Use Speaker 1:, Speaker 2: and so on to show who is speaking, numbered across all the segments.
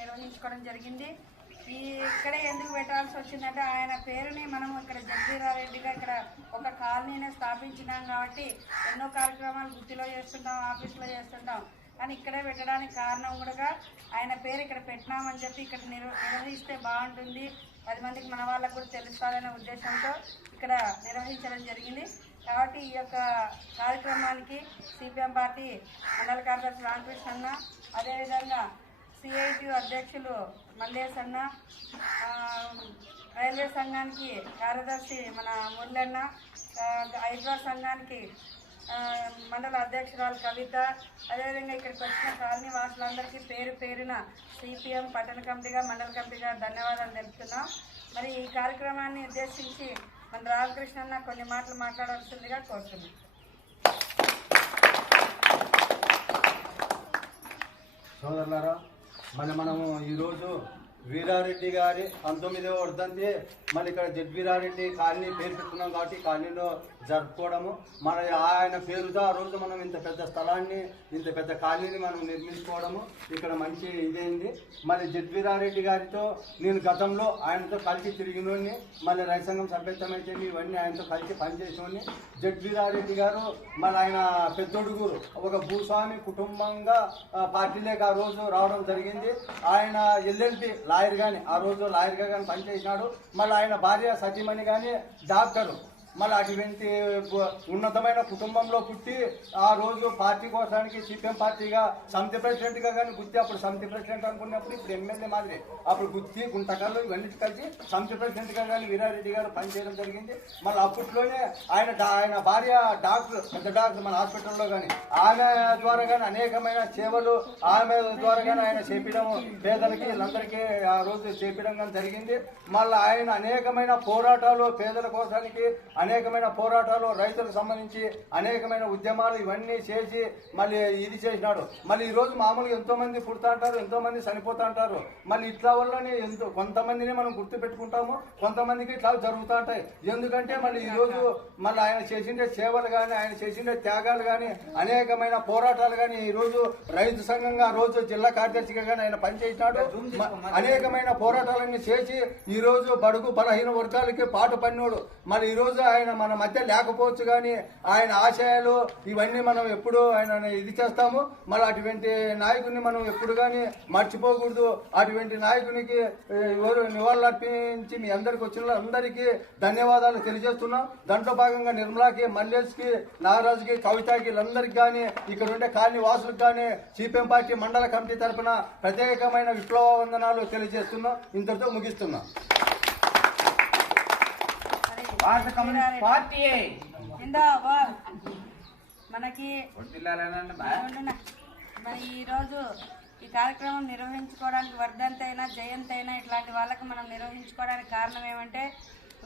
Speaker 1: నిర్వహించుకోవడం జరిగింది. ఈ ఇక్కడే ఎందుకు పెట్టాల్సి వచ్చిందంటే ఆయన పేరుని మనం ఇక్కడ జగదీరారెడ్డిగా ఇక్కడ ఒక కాలనీని స్థాపించినాం కాబట్టి ఎన్నో కార్యక్రమాలు గుత్తిలో చేస్తుంటాం ఆఫీస్లో చేస్తుంటాం. కానీ ఇక్కడే పెట్టడానికి కారణం కూడా ఆయన పేరు ఇక్కడ పెట్టినామని చెప్పి ఇక్కడ నిర్వహిస్తే బాగుంటుంది. పది మందికి మన వాళ్ళకు కూడా తెలుస్తారనే ఉద్దేశంతో ఇక్కడ నిర్వహించడం జరిగింది. కాబట్టి ఈ యొక్క కార్యక్రమానికి సిపిఎం పార్టీ మండల కార్యదర్శి రామకృష్ణ అన్న అదేవిధంగా సిఐటి అధ్యక్షులు మల్లేశ్ అన్న రైల్వే సంఘానికి కార్యదర్శి మన మురళన్న హైదరాబాద్ సంఘానికి మండల అధ్యక్షురాలు కవిత అదేవిధంగా ఇక్కడికి వచ్చిన కాలనీ వాసులందరికీ పేరు పేరున సిపిఎం పట్టణ కమిటీగా మండల కమిటీగా ధన్యవాదాలు తెలుపుతున్నాం. మరి ఈ కార్యక్రమాన్ని ఉద్దేశించి మన రామకృష్ణ కొన్ని మాటలు మాట్లాడాల్సిందిగా కోరుతున్నాం.
Speaker 2: సోదరులారా మన మనము ఈరోజు వీరారెడ్డి గారి పంతొమ్మిదవ వర్ధంతి. మళ్ళీ ఇక్కడ జడ్ వీరారెడ్డి కాలనీ పేరు పెట్టుకున్నాం కాబట్టి కాలనీలో జరుపుకోవడము. మన ఆయన పేరుతో ఆ రోజు మనం ఇంత పెద్ద స్థలాన్ని ఇంత పెద్ద కాలనీని మనం నిర్మించుకోవడము. ఇక్కడ మంచి ఇదైంది. మళ్ళీ జడ్ వీరారెడ్డి గారితో నేను గతంలో ఆయనతో కలిసి తిరిగినోడిని మళ్ళీ రైతాంగం సంఘం అయితే ఇవన్నీ ఆయనతో కలిసి పనిచేసేవాడిని. జడ్ వీరారెడ్డి గారు మళ్ళీ ఆయన పెద్దొడుగురు. ఒక భూస్వామి కుటుంబంగా ఆ, పార్టీలోకి ఆ రోజు రావడం జరిగింది. ఆయన ఎల్ఎల్పి లాయర్ కానీ ఆ రోజు లాయర్గా కానీ పనిచేసినాడు. మళ్ళీ ఆయన భార్య సతీమణి కానీ డాక్టరు. మళ్ళీ అటువంటి ఉన్నతమైన కుటుంబంలో పుట్టి ఆ రోజు పార్టీ కోసానికి సిపిఎం పార్టీగా సమితి ప్రెసిడెంట్గా కానీ గుర్తి అప్పుడు సమితి ప్రెసిడెంట్ అనుకున్నప్పుడు ఇప్పుడు ఎమ్మెల్యే మాదిరి. అప్పుడు గుత్తి గుంటకల్లు ఇవన్నీ కలిసి సమితి ప్రెసిడెంట్గా కానీ వీరారెడ్డి గారు పనిచేయడం జరిగింది. మళ్ళీ అప్పట్లోనే ఆయన ఆయన భార్య డాక్టర్ పెద్ద డాక్టర్ మన హాస్పిటల్లో కానీ ఆమె ద్వారా కానీ అనేకమైన సేవలు ఆమె ద్వారా కానీ ఆయన చేపించడం పేదలకి వీళ్ళందరికీ ఆ రోజు చేపించడం కానీ జరిగింది. మళ్ళీ ఆయన అనేకమైన పోరాటాలు పేదల కోసానికి అనేకమైన పోరాటాలు రైతులకు సంబంధించి అనేకమైన ఉద్యమాలు ఇవన్నీ చేసి మళ్ళీ ఇది చేసినాడు. మళ్ళీ ఈరోజు మామూలుగా ఎంతోమంది పుడతా అంటారు ఎంతోమంది చనిపోతా అంటారు మళ్ళీ ఇట్లా వల్లనే ఎంతో కొంతమందిని మనం గుర్తు పెట్టుకుంటాము కొంతమందికి ఇట్లా జరుగుతూ ఉంటాయి ఎందుకంటే మళ్ళీ ఈరోజు మళ్ళీ ఆయన చేసిండే సేవలు కానీ ఆయన చేసిండే త్యాగాలు కానీ అనేకమైన పోరాటాలు కానీ ఈరోజు రైతు సంఘంగా రోజు జిల్లా కార్యదర్శిగా కానీ ఆయన పనిచేసినాడు. అనేకమైన పోరాటాలన్నీ చేసి ఈరోజు బడుగు బలహీన వర్గాలకి పాటు పడినోడు. మరి ఈరోజు ఆయన మన మధ్య లేకపోవచ్చు కానీ ఆయన ఆశయాలు ఇవన్నీ మనం ఎప్పుడు ఆయన ఇది చేస్తాము. మళ్ళీ అటువంటి నాయకుడిని మనం ఎప్పుడు కానీ మర్చిపోకూడదు. అటువంటి నాయకునికి ఎవరు నివాళులర్పించి మీ అందరికి వచ్చిన అందరికీ ధన్యవాదాలు తెలియజేస్తున్నాం. దాంట్లో భాగంగా నిర్మలాకి మల్లేష్కి నాగరాజుకి కవితకి వీళ్ళందరికీ కానీ ఇక్కడ ఉండే కాలనీ వాసులకు కానీ సిపిఎం పార్టీ మండల కమిటీ తరఫున ప్రత్యేకమైన విప్లవ వందనాలు తెలియజేస్తున్నాం. ఇంతటితో ముగిస్తున్నాం.
Speaker 3: భారత కమ్యూనిస్ట్
Speaker 1: జిందాబాద్. మనకి. మరి ఈరోజు ఈ కార్యక్రమం నిర్వహించుకోవడానికి వర్ధంతి అయినా జయంతి అయినా ఇట్లాంటి వాళ్ళకి మనం నిర్వహించుకోవడానికి కారణం ఏమంటే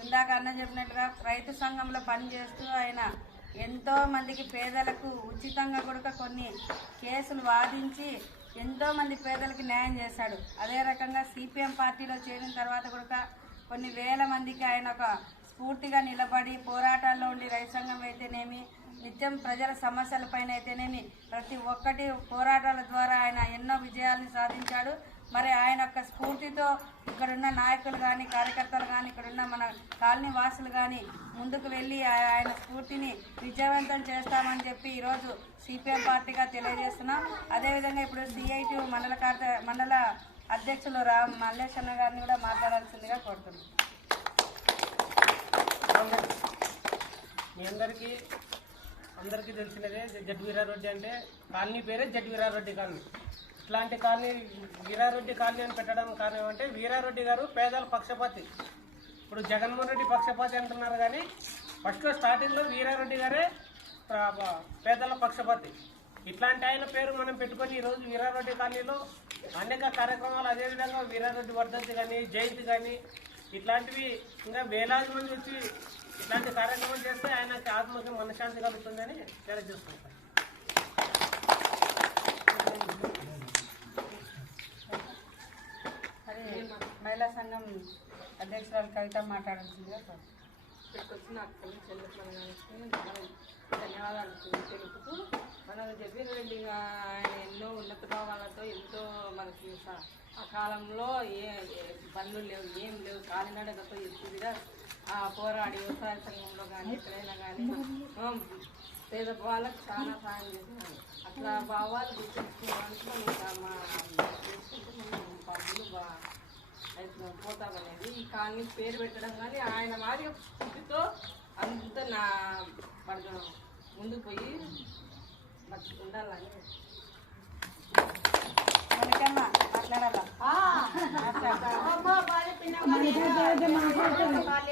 Speaker 1: ఇందాక అన్న చెప్పినట్టుగా రైతు సంఘంలో పనిచేస్తూ ఆయన ఎంతో మందికి పేదలకు ఉచితంగా కూడా కొన్ని కేసులు వాదించి ఎంతో మంది పేదలకు న్యాయం చేశాడు. అదే రకంగా సిపిఎం పార్టీలో చేరిన తర్వాత కూడా కొన్ని వేల మందికి ఆయన ఒక స్ఫూర్తిగా నిలబడి పోరాటాల్లో ఉండి రైతు సంఘం అయితేనేమి నిత్యం ప్రజల సమస్యలపైన అయితేనేమి ప్రతి ఒక్కటి పోరాటాల ద్వారా ఆయన ఎన్నో విజయాలను సాధించాడు. మరి ఆయన యొక్క స్ఫూర్తితో ఇక్కడున్న నాయకులు కానీ కార్యకర్తలు కానీ ఇక్కడున్న మన కాలనీ వాసులు కానీ ముందుకు వెళ్ళి ఆ- ఆయన స్ఫూర్తిని విజయవంతం చేస్తామని చెప్పి ఈరోజు సిపిఎం పార్టీగా తెలియజేస్తున్నాం. అదేవిధంగా ఇప్పుడు సిఐటి మండల కార్య మండల అధ్యక్షులు రామ్ మల్లేశన్న గారిని కూడా మాట్లాడాల్సిందిగా కోరుతున్నాం.
Speaker 4: మీ అందరికీ అందరికీ తెలిసినదే జడ్వీరా రెడ్డి అంటే కాలనీ పేరే జడ్వీరా రెడ్డి కాలనీ. ఇట్లాంటి కాలనీ వీరారెడ్డి కాలనీ అని పెట్టడం కారణం ఏమంటే వీరారెడ్డి గారు పేదల పక్షపాతి. ఇప్పుడు జగన్మోహన్ రెడ్డి పక్షపాతి అంటున్నారు కానీ ఫస్ట్లో స్టార్టింగ్లో వీరారెడ్డి గారే పేదల పక్షపాతి. ఇట్లాంటి ఆయన పేరు మనం పెట్టుకొని ఈరోజు వీరారెడ్డి కాలనీలో అనేక కార్యక్రమాలు అదేవిధంగా వీరారెడ్డి వర్ధంతి కానీ జయంతి కానీ ఇట్లాంటివి ఇంకా వేలాది మంది వచ్చి ఇట్లాంటి కార్యక్రమం చేస్తే ఆయనకి ఆత్మకి మనశ్శాంతి కలుగుతుందని తెలియజేసుకుంటాను
Speaker 1: మహిళా సంఘం అధ్యక్షురాలు కవిత మాట్లాడాల్సిందిగా వచ్చి
Speaker 5: నాకు అక్కడి చెల్లెమ్మలకి ధన్యవాదాలు తెలుపుతూ మన జబీర్ రెడ్డి ఆయన ఎన్నో ఉన్నత భావాలతో ఎంతో మనకి ఆ కాలంలో ఏ పనులు లేవు ఏం లేవు కాలినడకతో ఎక్కువగా ఆ పోరాడి వ్యవసాయ సంఘంలో కానీ ఎక్కడైనా కానీ పేద వాళ్ళకి చాలా సాయం చేసినాను అట్లా భావాలు గుర్తించుకోవడానికి మనం ఇంకా మా చేసుకుంటే మనం పబ్బులు బా అయితే పోతామనేది ఈ కాలనీ పేరు పెట్టడం కానీ ఆయన మాది స్థితితో అంత నా పడగ ముందుకు పోయి ఉండాలని.
Speaker 1: మాట్లాడాలా?